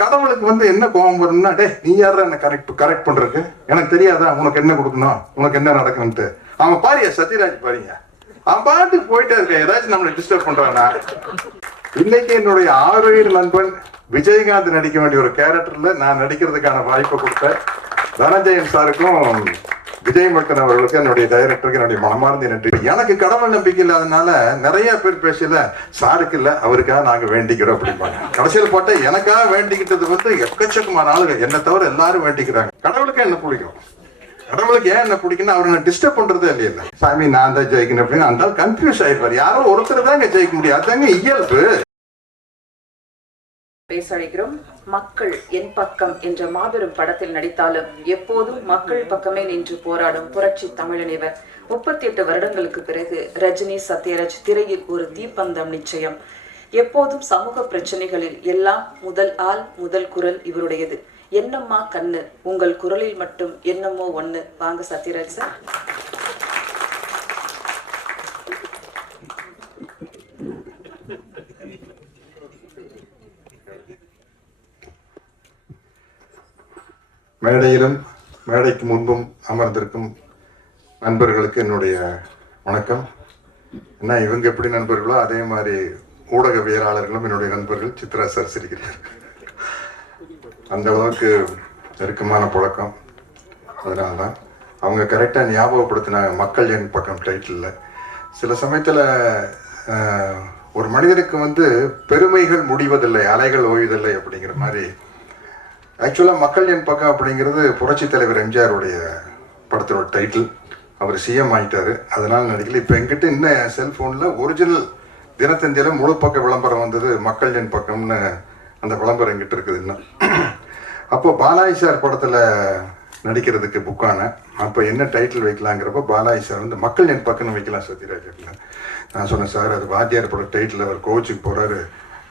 கடவுளுக்கு வந்து என்ன கோபம் வரும்னா டே நீ யாரா என்ன கரெக்ட் கரெக்ட் பண்றதுக்கு? எனக்கு தெரியாதா? உனக்கு என்ன கொடுக்கணும்? உனக்கு என்ன நடக்கணும்ட்டு? அவன் பாரியா சத்யராஜ் பாருங்க. அவன் பாட்டுக்கு போயிட்டே இருக்க ஏதாச்சும் நம்மளை டிஸ்டர்ப் பண்றானா? இன்னைக்கு என்னுடைய ஆரோக்கிய நண்பன் விஜயகாந்த் நடிக்க வேண்டிய ஒரு கேரக்டர்ல நான் நடிக்கிறதுக்கான வாய்ப்பை கொடுத்தேன். தனஞ்சயன் சாருக்கும் விஜய் மக்கன் அவர்களுக்கு என்னுடைய டைரக்டருக்கு என்னுடைய மனமார்ந்த நன்றி. எனக்கு கடவுள் நம்பிக்கை இல்லாதனால நிறைய பேர் பேசல சாருக்கு இல்ல அவருக்காக நாங்க வேண்டிக்கிறோம் அப்படிம்பாங்க. கடைசியில் போட்டா எனக்காக வேண்டிக்கிட்டது வந்து எக்கச்சக்கமான ஆளுங்க என்னை தவிர எல்லாரும் வேண்டிக்கிறாங்க. கடவுளுக்கு என்ன பிடிக்கும்? கடவுளுக்கு ஏன் என்ன பிடிக்கும்னா அவர் என்ன டிஸ்டர்ப் பண்றதே இல்லையா சாமி நான் தான் ஜெயிக்கணும் அப்படின்னு. அந்த கன்ஃபியூஸ் ஆயிருப்பாரு யாரோ ஒருத்தர் தாங்க ஜெயிக்க முடியாது அதாங்க இயல்பு. பேச அழைக்கிறோம் மக்கள் என் பக்கம் என்ற மாபெரும் படத்தில் நடித்தாலும் எப்போதும் மக்கள் பக்கமே நின்று போராடும் புரட்சி தமிழன் இவர். முப்பத்தி எட்டு வருடங்களுக்கு பிறகு ரஜினி சத்யராஜ் திரையில் ஒரு தீப்பந்தம் நிச்சயம். எப்போதும் சமூக பிரச்சனைகளில் எல்லாம் முதல் ஆள் முதல் குரல் இவருடையது. என்னம்மா கண்ணு? உங்கள் குரலில் மட்டும் என்னமோ ஒண்ணு. வாங்க சத்யராஜ் சார். மேடையிலும் மேடைக்கு முன்பும் அமர்ந்திருக்கும் நண்பர்களுக்கு என்னுடைய வணக்கம். என்ன இவங்க எப்படி நண்பர்களோ அதே மாதிரி ஊடகவியலாளர்களும் என்னுடைய நண்பர்கள் சித்ரா சார் சிரிக்கிறார். அந்த அளவுக்கு நெருக்கமான பழக்கம். அதனால தான் அவங்க கரெக்டாக ஞாபகப்படுத்தினாங்க மக்கள் என் பக்கம் டைட்டிலில் சில சமயத்தில் ஒரு மனிதனுக்கு வந்து பெருமைகள் முடிவதில்லை அலைகள் ஓய்வதில்லை அப்படிங்கிற மாதிரி ஆக்சுவலாக மக்கள் என் பக்கம் அப்படிங்கிறது புரட்சி தலைவர் எம்ஜிஆருடைய படத்தோட டைட்டில் அவர் சிஎம் ஆகிட்டார் அதனால் நடிக்கல. இப்போ என்கிட்ட இன்னும் என் செல்ஃபோனில் ஒரிஜினல் தினத்தந்தியில் முழு பக்க விளம்பரம் வந்தது மக்கள் என் பக்கம்னு அந்த விளம்பரம் எங்கிட்ட இருக்குது இன்னும். அப்போ பாலாஜி சார் படத்தில் நடிக்கிறதுக்கு புக்கான அப்போ என்ன டைட்டில் வைக்கலாங்கிறப்ப பாலாஜி சார் வந்து மக்கள் என் பக்கம்னு வைக்கலாம் சத்யராஜ் நான் சொன்னேன் சார் அது வாத்தியார் படம் டைட்டில் அவர் கோச்சுக்கு போகிறாரு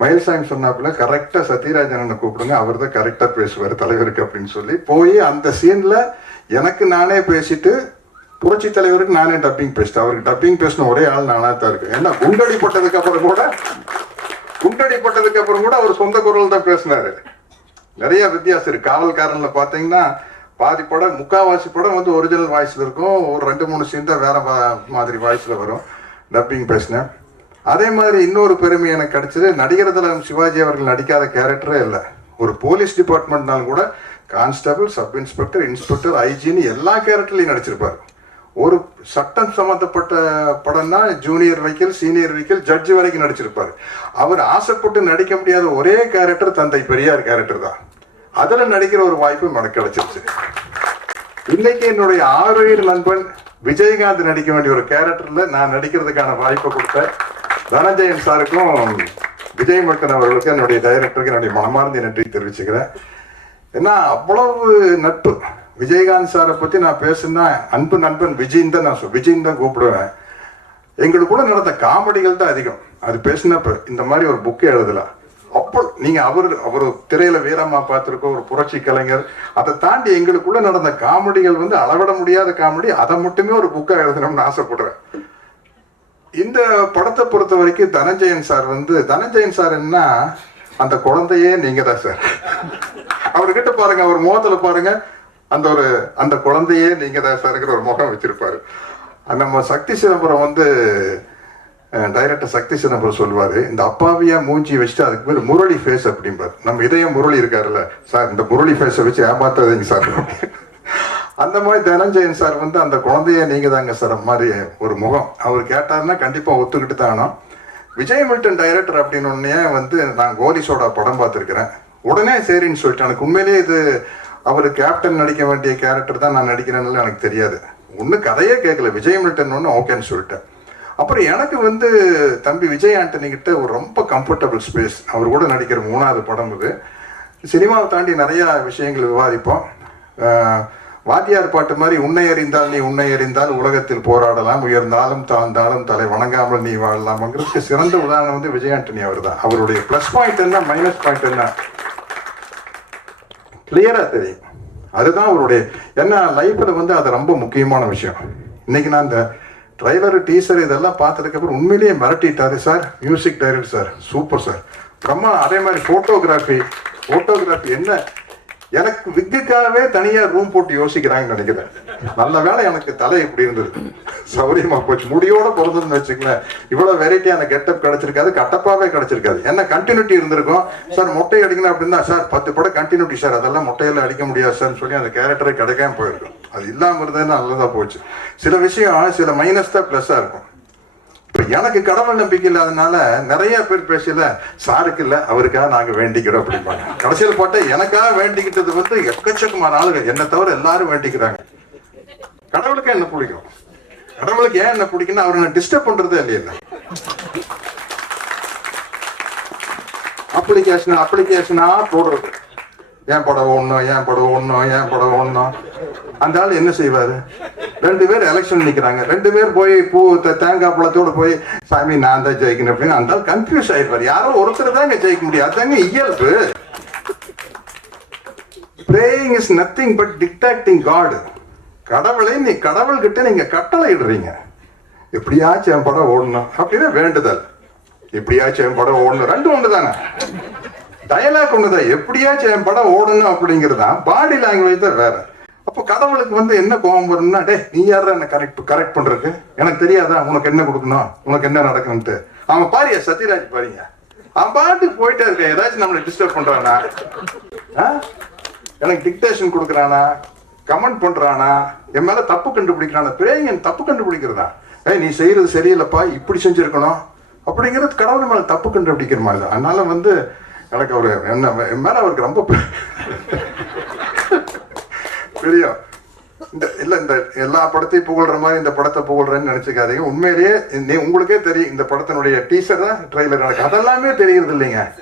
மயில்சாமி சொன்னாப்புல கரெக்டாக சத்யராஜனை கூப்பிடுங்க அவர் தான் கரெக்டாக பேசுவார் தலைவருக்கு அப்படின்னு சொல்லி போய் அந்த சீனில் எனக்கு நானே பேசிட்டு புரட்சி தலைவருக்கு நானே டப்பிங் பேசிட்டேன். அவருக்கு டப்பிங் பேசின ஒரே ஆள் நானாக தான் இருக்கேன். ஏன்னா குண்டடிப்பட்டதுக்கு அப்புறம் கூட குண்டடிப்பட்டதுக்கு அப்புறம் கூட அவர் சொந்த குரல் தான் பேசினாரு. நிறைய வித்தியாசம் இருக்கு. காவல்காரன்ல பாத்தீங்கன்னா பாதி படம் முக்காவாசி படம் வந்து ஒரிஜினல் வாய்ஸ்ல இருக்கும். ஒரு ரெண்டு மூணு சீன் தான் வேற வா- மாதிரி வாய்ஸ்ல வரும் டப்பிங் பேசினேன். அதே மாதிரி இன்னொரு பெருமை எனக்கு கிடைச்சது நடிகர் தலம் சிவாஜி அவர்கள் நடிக்காத கேரக்டரே இல்லை. ஒரு போலீஸ் டிபார்ட்மெண்ட்னாலும் கூட கான்ஸ்டபிள் சப் இன்ஸ்பெக்டர் இன்ஸ்பெக்டர் ஐஜின்னு எல்லா கேரக்டர்லையும் நடிச்சிருப்பார். ஒரு சட்டம் சம்மந்தப்பட்ட படம்னா ஜூனியர் வைக்கல் சீனியர் வைக்கல் ஜட்ஜ் வரைக்கும் நடிச்சிருப்பாரு. அவர் ஆசைப்பட்டு நடிக்க முடியாத ஒரே கேரக்டர் தந்தை பெரியார் கேரக்டர் தான். அதுல நடிக்கிற ஒரு வாய்ப்பு எனக்கு கிடைச்சிருச்சு. இன்னைக்கு என்னுடைய ஆரோக்கிய நண்பன் விஜயகாந்த் நடிக்க வேண்டிய ஒரு கேரக்டர்ல நான் நடிக்கிறதுக்கான வாய்ப்பை கொடுத்தேன். தனஞ்செயன் சாருக்கும் விஜய் மக்கன் அவர்களுக்கு என்னுடைய டைரக்டருக்கு என்னுடைய மனமார்ந்த நன்றி தெரிவிச்சுக்கிறேன். ஏன்னா அவ்வளவு நட்பு. விஜயகாந்த் சாரை பற்றி நான் பேசுனா அன்பு நண்பன் விஜயின் தான் நான் விஜயின் தான் கூப்பிடுவேன். எங்களுக்குள்ள நடந்த காமெடிகள் தான் அதிகம். அது பேசினப்ப இந்த மாதிரி ஒரு புக்கே எழுதலாம். அப்போ நீங்கள் அவர் அவர் திரையில வீரமா பார்த்துருக்கோம் ஒரு புரட்சி கலைஞர் அதை தாண்டி எங்களுக்குள்ள நடந்த காமெடிகள் வந்து அளவிட முடியாத காமெடி அதை மட்டுமே ஒரு புக்காக எழுதணும்னு ஆசைப்படுறேன். இந்த படத்தை பொறுத்த வரைக்கும் தனஞ்சயன் சார் வந்து தனஞ்சயன் சார் என்ன அந்த குழந்தையே நீங்க தான் சார். அவர்கிட்ட பாருங்க அவர் முகத்துல பாருங்க அந்த ஒரு அந்த குழந்தையே நீங்க தான் சாருங்கிற ஒரு முகம் வச்சிருப்பாரு. நம்ம சக்தி சிதம்பரம் வந்து டைரக்டர் சக்தி சிதம்பரம் சொல்லுவாரு இந்த அப்பாவியா மூஞ்சி வச்சுட்டு அதுக்கு மேலே முரளி ஃபேஸ் அப்படிம்பார். நம்ம இதயம் முரளி இருக்காருல்ல சார் இந்த முரளி ஃபேஸை வச்சு ஏமாத்துறதுங்க சார். அந்த மாதிரி தனஞ்சயன் சார் வந்து அந்த குழந்தைய நீங்க தாங்க சார் மாதிரி ஒரு முகம். அவர் கேட்டாருன்னா கண்டிப்பா ஒத்துக்கிட்டு தானோ விஜய் மில்டன் டைரக்டர் அப்படின்னு உடனே வந்து நான் கோலிஸோட படம் பார்த்துருக்கிறேன். உடனே சரின்னு சொல்லிட்டு எனக்கு உண்மையிலேயே இது அவர் கேப்டன் நடிக்க வேண்டிய கேரக்டர் தான் நான் நடிக்கிறேன்னு எனக்கு தெரியாது. ஒன்றும் கதையே கேட்கல. விஜய் மில்டன் ஒன்று ஓகேன்னு சொல்லிட்டேன். அப்புறம் எனக்கு வந்து தம்பி விஜய் ஆண்டனி கிட்ட ஒரு ரொம்ப கம்ஃபர்டபுள் ஸ்பேஸ் அவர் கூட நடிக்கிற மூணாவது படம் இது. சினிமாவை தாண்டி நிறையா விஷயங்கள் விவாதிப்போம். வாத்தியார் பாட்டு மாதிரி உன்னை அறிந்தால் நீ உன்னை அறிந்தால் உலகத்தில் போராடலாம் உயர்ந்தாலும் தாழ்ந்தாலும் தலை வணங்காமல் நீ வாழலாம்ங்கிறதுக்கு சிறந்த உதாரணம் வந்து விஜய் ஆண்டனி அவர் தான் அவருடைய ப்ளஸ் பாயிண்ட் என்ன மைனஸ் பாயிண்ட் என்ன? கிளியரா தெரியும். அதுதான் அவருடைய ஏன்னா லைஃப்ல வந்து அது ரொம்ப முக்கியமான விஷயம். இன்னைக்கு நான் இந்த ட்ரைலர் டீசர் இதெல்லாம் பார்த்ததுக்கு அப்புறம் உண்மையிலேயே மிரட்டிட்டாரு sir music director sir super sir Brahma அதே மாதிரி போட்டோகிராஃபி போட்டோகிராஃபி என்ன எனக்கு விக்குக்காகவே தனியா ரூம் போட்டு யோசிக்கிறாங்கன்னு நினைக்கிறேன். நல்ல வேலை எனக்கு தலை இப்படி இருந்தது சௌரியமா போச்சு. முடியோட பிறந்ததுன்னு வச்சுக்கோங்களேன். இவ்வளவு வெரைட்டியான கெட்டப் கிடைச்சிருக்காது கட்டப்பாவே கிடைச்சிருக்காது. என்ன கண்டினியூட்டி இருந்திருக்கும்? சார் மொட்டை அடிக்கணும் அப்படின்னா சார் பத்து படம் கண்டினியூட்டி சார். அதெல்லாம் மொட்டையில அடிக்க முடியாது சார்னு சொல்லி அந்த கேரக்டரே கிடைக்காம போயிருக்கும். அது இல்லாம இருந்ததுன்னா நல்லதா போச்சு. சில விஷயம் சில மைனஸ் தான் பிளஸ்ஸா இருக்கும். எனக்கு கடவுள் நம்பிக்கை இல்லாதனால நிறைய பேர் பேசல சாருக்கு இல்ல அவருக்காக நாங்க வேண்டிக்கிறோம் அப்படிம்பாங்க. கடைசியில் பார்த்தா எனக்காக வேண்டிக்கிட்டது வந்து எக்கச்சக்கமான ஆளுங்க என்னை தவிர எல்லாரும் வேண்டிக்கிறாங்க. கடவுளுக்கு என்ன பிடிக்கும்? கடவுளுக்கு ஏன் என்ன பிடிக்கும்னா அவரை நான் டிஸ்டர்ப் பண்றதே இல்லையா அப்ளிகேஷன் அப்ளிகேஷனா போடுறது. ஏன் படம் ஒண்ணும் ஏன் படம் ஒண்ணும் ஏன் படம் ஒண்ணும்? அந்த ஆள் என்ன செய்வாரு? ரெண்டு பேர் எலெக்ஷன் நிக்கிறாங்க. ரெண்டு பேர் போய் பூ த- தேங்காய் பழத்தோட போய் சாமி நான் தான் ஜெயிக்கணும் அப்படின்னு அந்த ஆள் கன்ஃபியூஸ் ஆயிடுவார். யாரோ ஒருத்தர் தாங்க ஜெயிக்க முடியும். அதாங்க இயல்பு. பிரேயிங் இஸ் நத்திங் பட் டிக்டாக்டிங் காடு கடவுளை நீ கடவுள்கிட்ட நீங்க கட்டளை இடுறீங்க எப்படியாச்சும் என் படம் ஓடணும் அப்படின்னா வேண்டுதல். எப்படியாச்சும் என் படம் ஓடணும். ரெண்டும் ஒன்று தானே டயலாக் ஒண்ணுதான் எப்படியாச்சும் என் படம் ஓடணும் அப்படிங்கிறது தான் பாடி லாங்குவேஜ் தான் வேற. அப்போ கடவுளுக்கு வந்து என்ன கோபம் வரும்னா டே நீ யாரா என்ன கரெக்ட் கரெக்ட் பண்றதுக்கு? எனக்கு தெரியாதா? உனக்கு என்ன கொடுக்கணும்? உனக்கு என்ன நடக்கணும்ட்டு அவன் பாரியா சத்யராஜ் பாருங்க. அவன் பாட்டுக்கு போயிட்டே இருக்க ஏதாச்சும் நம்மளை டிஸ்டர்ப் பண்றானா? ஆ? எனக்கு டிக்டேஷன் கொடுக்குறானா? கமெண்ட் பண்றானா? என் மேல தப்பு கண்டுபிடிக்கிறானா? பிரேயன் தப்பு கண்டுபிடிக்கிறதா? ஏய் நீ செய்யறது சரியில்லைப்பா. இப்படி செஞ்சிருக்கணும். அப்படிங்கிறது கடவுள் மேல தப்பு கண்டுபிடிக்கிற மாதிரி தான் அதனால வந்து எனக்கு அவர் என்ன என் மேலே அவருக்கு ரொம்ப பெ- பிரியம். இந்த இல்லை இந்த எல்லா படத்தையும் புகழ்ற மாதிரி இந்த படத்தை புகழ்றேன்னு நினச்சிக்காதீங்க. உண்மையிலேயே நீ உங்களுக்கே தெரியும் இந்த படத்தினுடைய டீசர் தான் ட்ரெய்லர் எனக்கு அதெல்லாமே தெரியுது இல்லைங்க.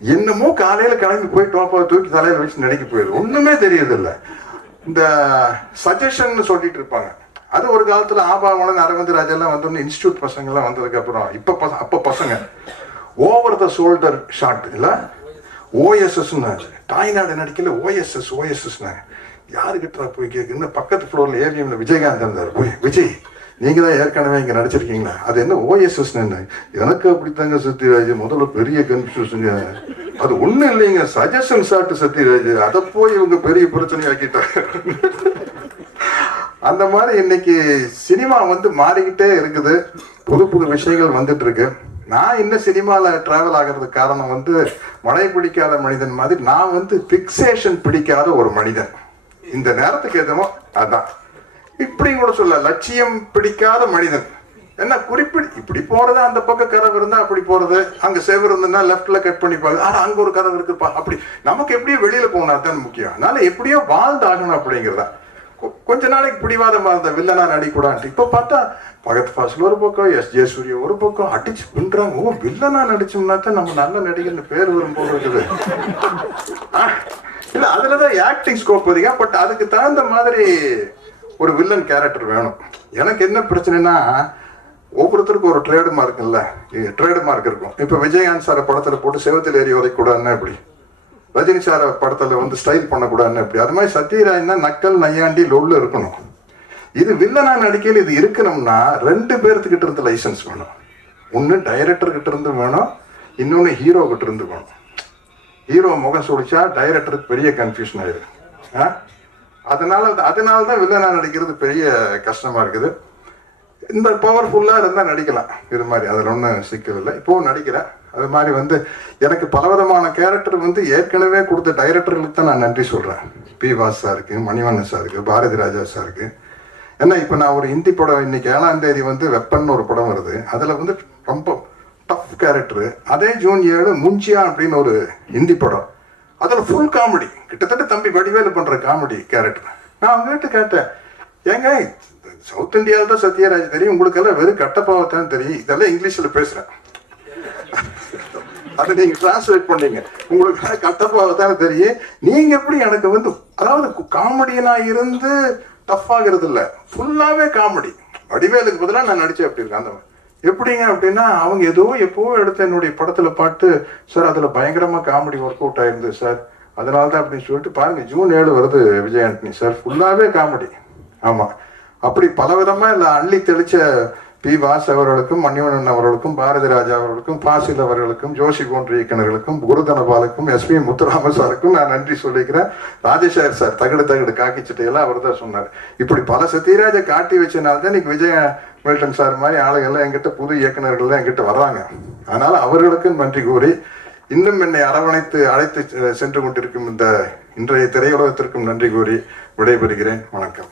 என்னமோ காலையில் கிளம்பி போய் டோப்பை தூக்கி தலையில் வச்சு நடிக்க போயிடுது. ஒன்றுமே தெரியறது இந்த சஜஷன் சொல்லிட்டு இருப்பாங்க. அது ஒரு காலத்தில் ஆபாவனம் அரவிந்த் ராஜெல்லாம் வந்தோன்னு இன்ஸ்டியூட் பசங்கள்லாம் வந்ததுக்கப்புறம் இப்போ பச- அப்போ பசங்க. ஓவர் த ஷோல்டர் ஷாட் இல்லை? ஓஎஸ்எஸ் தாய்நாடு நடிக்கல ஓஎஸ்எஸ் ஓஎஸ்எஸ் யாருக்கிட்ட போய் கேக்குன்னு பக்கத்து ஃப்ளோரில் ஏவிஎம்ல விஜயகாந்த் இருந்தார். போய் விஜய் நீங்க தான் ஏற்கனவே இங்கே நடிச்சிருக்கீங்களா? அது என்ன ஓஎஸ்எஸ் எனக்கு அப்படித்தாங்க சத்யராஜ். முதல்ல பெரிய கன்ஃபியூஷனுங்க அது ஒன்றும் இல்லைங்க. சஜஷன் சாட்டு சத்யராஜ். அதை போய் இவங்க பெரிய பிரச்சனை ஆக்கிட்டாங்க அந்த மாதிரி இன்னைக்கு சினிமா வந்து மாறிக்கிட்டே இருக்குது. புது புது விஷயங்கள் வந்துட்டு இருக்கு. நான் என்ன சினிமாவில் ட்ராவல் ஆகிறதுக்கு காரணம் வந்து மழை பிடிக்காத மனிதன் மாதிரி நான் வந்து பிக்சேஷன் பிடிக்காத ஒரு மனிதன். இந்த நேரத்துக்கு எதுவும் அதான். இப்படி கூட சொல்ல லட்சியம் பிடிக்காத மனிதன். என்ன குறிப்பிடு இப்படி போறது அந்த பக்கம் கதவு இருந்தா அப்படி போறது. அங்க செவரு இருந்ததுன்னா லெஃப்ட்ல கட் பண்ணி பாரு. ஆனா அங்க ஒரு கதவு இருக்குப்பா. அப்படி நமக்கு எப்படியோ வெளியில போனா தான் முக்கியம். அதனால எப்படியோ வாழ்ந்தாகணும் அப்படிங்கிறதா. கொஞ்ச நாளைக்கு பிடிவாதமா இருந்த வில்லனா நடிக்கூடான்ட்டு இப்ப பார்த்தா பகத் ஃபாசில் ஒரு பக்கம் எஸ் ஜே ஒரு பக்கம் அடிச்சு பின்றாங்க ஓ வில்லனா நடிச்சோம்னா தான் நம்ம நல்ல நடிகர்னு பேர் வரும் போல இருக்குது. ஆ, இல்ல அதுலதான் ஆக்டிங் ஸ்கோப் அதிகம் பட் அதுக்கு தகுந்த மாதிரி ஒரு வில்லன் கேரக்டர் வேணும். எனக்கு என்ன பிரச்சனைனா ஒவ்வொருத்தருக்கும் ஒரு ட்ரேடு மார்க் இல்ல ட்ரேடு மார்க் இருக்கும். இப்ப விஜயகாந்த் சார படத்துல போட்டு செவத்தில் ஏறி உதைக்கூடாதுன்னா எப்படி? ரஜினி சார படத்துல வந்து ஸ்டைல் பண்ணக்கூடாதுன்னு எப்படி? அது மாதிரி சத்யராஜ்னா நக்கல் நையாண்டி லொல்லு இருக்கணும். இது வில்லனா நடிக்கையில் இது இருக்கணும்னா ரெண்டு பேர்த்துக்கிட்ட இருந்து லைசன்ஸ் வேணும். ஒன்று டைரக்டர் கிட்ட இருந்து வேணும் இன்னொன்று ஹீரோ கிட்ட இருந்து வேணும். ஹீரோ முகம் சுடிச்சா டைரக்டருக்கு பெரிய கன்ஃபியூஷன் ஆயிடும் ஆ? அதனால அதனால தான் வில்லனா நடிக்கிறது பெரிய கஷ்டமா இருக்குது. இந்த பவர்ஃபுல்லாக இருந்தால் நடிக்கலாம். இது மாதிரி அதில் ஒன்றும் சிக்கல் இல்லை. இப்போவும் நடிக்கிறேன். அது மாதிரி வந்து எனக்கு பலவிதமான கேரக்டர் வந்து ஏற்கனவே கொடுத்த டைரக்டர்களுக்கு தான் நான் நன்றி சொல்கிறேன் பி வாஸ் சாருக்கு மணிவண்ணன் சாருக்கு பாரதி ராஜா சாருக்கு. ஏன்னா இப்போ நான் ஒரு ஹிந்தி படம் இன்னைக்கு ஏழாம் தேதி வந்து வெப்பன் ஒரு படம் வருது. அதில் வந்து ரொம்ப டஃப் கேரக்டர் அதே ஜூன் ஏழு முஞ்சியா அப்படின்னு ஒரு ஹிந்தி படம். அதில் ஃபுல் காமெடி கிட்டத்தட்ட தம்பி வடிவேலு பண்ணுற காமெடி கேரக்டர் நான் அவங்ககிட்ட கேட்டேன் ஏங்க சவுத் இந்தியாவில் தான் சத்யராஜ் தெரியும். உங்களுக்கெல்லாம் வெறும் கட்டப்பாவத்தான் தெரியும். இதெல்லாம் இங்கிலீஷில் பேசுகிறேன் அதை நீங்க டிரான்ஸ்லேட் பண்ணீங்க. உங்களுக்கு கட்டப்பாக தானே தெரியும். நீங்க எப்படி எனக்கு வந்து அதாவது காமெடியனா இருந்து டஃப் இல்லை இல்ல. ஃபுல்லாவே காமெடி வடிவேலுக்கு பதிலாக நான் நடிச்சேன் அப்படி இருக்கேன். அந்த எப்படிங்க அப்படின்னா அவங்க ஏதோ எப்போ எடுத்த என்னுடைய படத்துல பாட்டு சார் அதுல பயங்கரமா காமெடி ஒர்க் அவுட் ஆயிருந்தது சார். அதனால தான் அப்படின்னு சொல்லிட்டு பாருங்க ஜூன் ஏழு வருது விஜய் ஆண்டனி சார். ஃபுல்லாவே காமெடி ஆமா. அப்படி பலவிதமா இல்ல அள்ளி தெளிச்ச பி. வாஸ் அவர்களுக்கும் மணிவண்ணன் அவர்களுக்கும் பாரதி ராஜா அவர்களுக்கும் பாசில் அவர்களுக்கும் ஜோஷி போன்ற இயக்குநர்களுக்கும் குருதனபாலுக்கும் எஸ் பி. முத்துராம சாருக்கும் நான் நன்றி சொல்லிக்கிறேன். ராஜசேகர் சார் தகடு தகடு காக்கி சட்டையெல்லாம் அவர் தான் சொன்னார். இப்படி பல சத்யராஜை காட்டி வச்சனால தான் இன்னைக்கு விஜய மில்டன் சார் மாதிரி ஆளுகள்லாம் என்கிட்ட புது இயக்குநர்கள்லாம் எங்கிட்ட வர்றாங்க அதனால அவர்களுக்கும் நன்றி கூறி இன்னும் என்னை அரவணைத்து அழைத்து சென்று கொண்டிருக்கும் இந்த இன்றைய திரையுலகத்திற்கும் நன்றி கூறி விடைபெறுகிறேன். வணக்கம்.